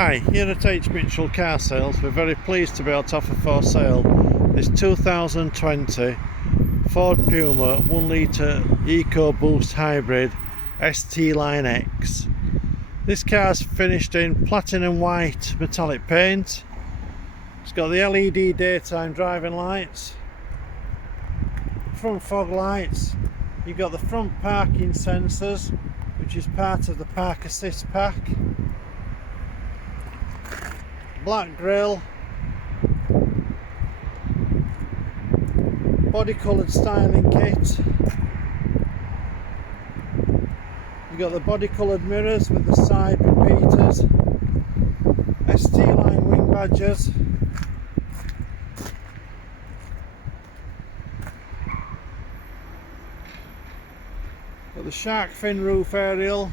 Hi, here at H. Mitchell Car Sales, we're very pleased to be able to offer for sale this 2020 Ford Puma 1 litre EcoBoost Hybrid ST Line X. This car's finished in platinum white metallic paint. It's got the LED daytime driving lights, front fog lights. You've got the front parking sensors, which is part of the Park Assist pack. Black grille, body coloured styling kit. You've got the body coloured mirrors with the side repeaters, ST line wing badges, got the shark fin roof aerial,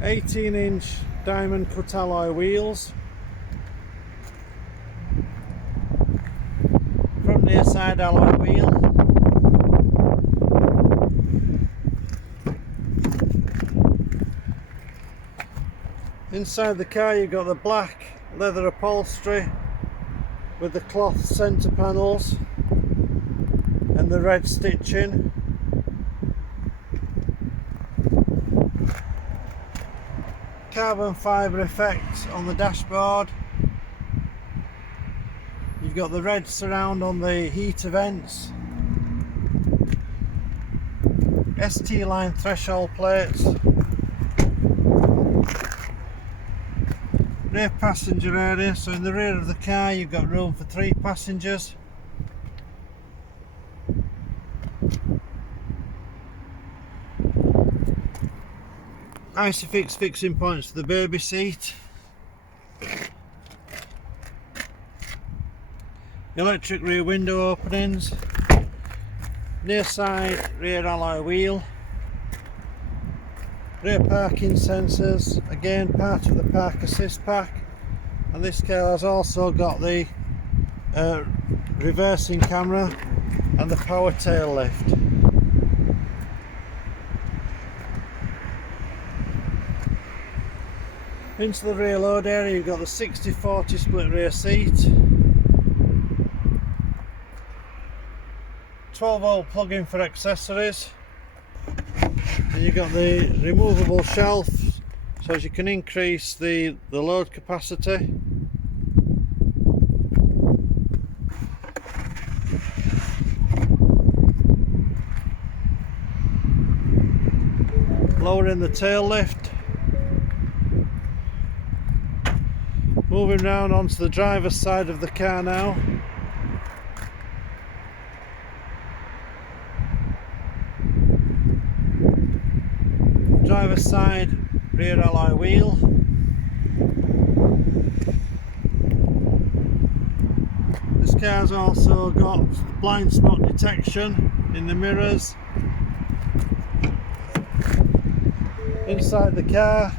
18-inch diamond cut alloy wheels, front near side alloy wheel, inside the car you've got the black leather upholstery with the cloth centre panels and the red stitching. Carbon fibre effect on the dashboard. You've got the red surround on the heater vents, ST line threshold plates, rear passenger area, so in the rear of the car you've got room for 3 passengers. Isofix fixing points for the baby seat, electric rear window openings, near side rear alloy wheel, rear parking sensors, again part of the Park Assist pack, and this car has also got the reversing camera and the power tail lift. Into the rear load area you've got the 60/40 split rear seat, 12-volt plug-in for accessories, and you've got the removable shelf so as you can increase the load capacity. Lowering the tail lift. Moving round onto the driver's side of the car now. Driver's side rear alloy wheel. This car's also got blind spot detection in the mirrors. Inside the car,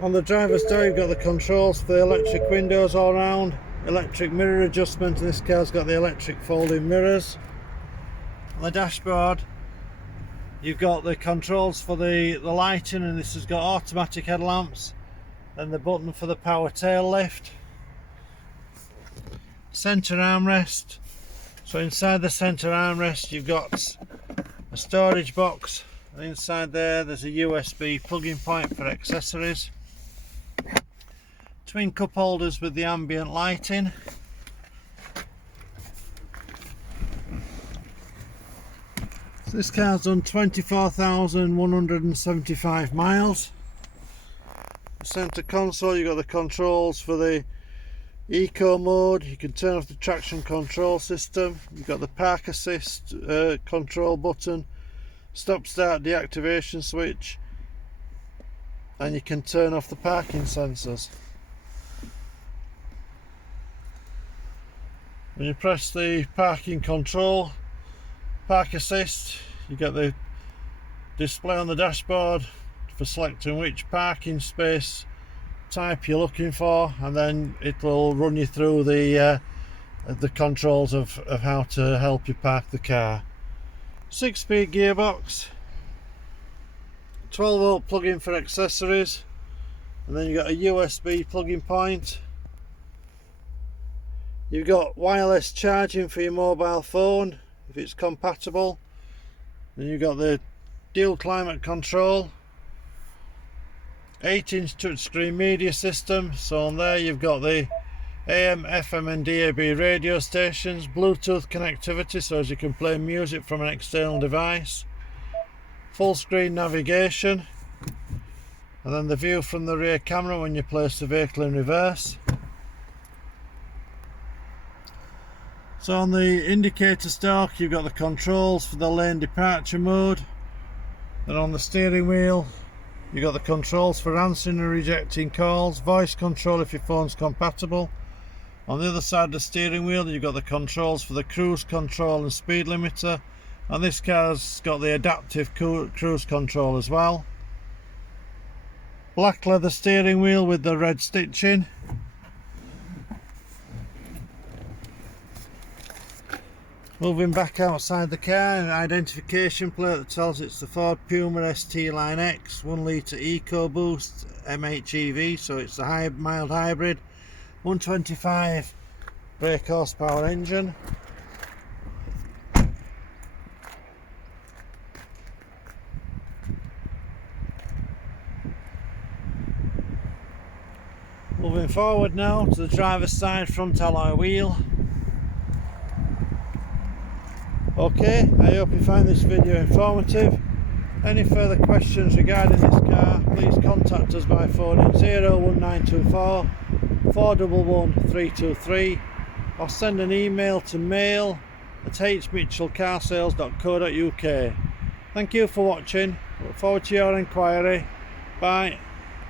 on the driver's door you've got the controls for the electric windows all round, electric mirror adjustment, and this car's got the electric folding mirrors. On the dashboard you've got the controls for the lighting, and this has got automatic headlamps and the button for the power tail lift. Centre armrest, so inside the centre armrest you've got a storage box, and inside there's a USB plug-in point for accessories. Twin cup holders with the ambient lighting. So this car's done 24,175 miles. The centre console, you've got the controls for the eco mode. You can turn off the traction control system. You've got the Park Assist control button, stop start deactivation switch, and you can turn off the parking sensors. When you press the parking control, Park Assist, you get the display on the dashboard for selecting which parking space type you're looking for, and then it will run you through the controls of how to help you park the car. 6-speed gearbox, 12-volt plug-in for accessories, and then you've got a USB plugging point. You've got wireless charging for your mobile phone if it's compatible. Then you've got the dual climate control, 8-inch touchscreen media system. So on there you've got the AM, FM and DAB radio stations, Bluetooth connectivity so as you can play music from an external device, full screen navigation, and then the view from the rear camera when you place the vehicle in reverse. So on the indicator stalk you've got the controls for the lane departure mode, and on the steering wheel you've got the controls for answering and rejecting calls, voice control if your phone's compatible. On the other side of the steering wheel you've got the controls for the cruise control and speed limiter, and this car's got the adaptive cruise control as well. Black leather steering wheel with the red stitching. Moving back outside the car, an identification plate that tells it's the Ford Puma ST Line X 1 litre EcoBoost MHEV, so it's a mild hybrid, 125 brake horsepower engine. Moving forward now to the driver's side front alloy wheel. Okay, I hope you find this video informative. Any further questions regarding this car, please contact us by phone in 01924 411 323 or send an email to mail@hmitchellcarsales.co.uk. Thank you for watching. Look forward to your inquiry. Bye.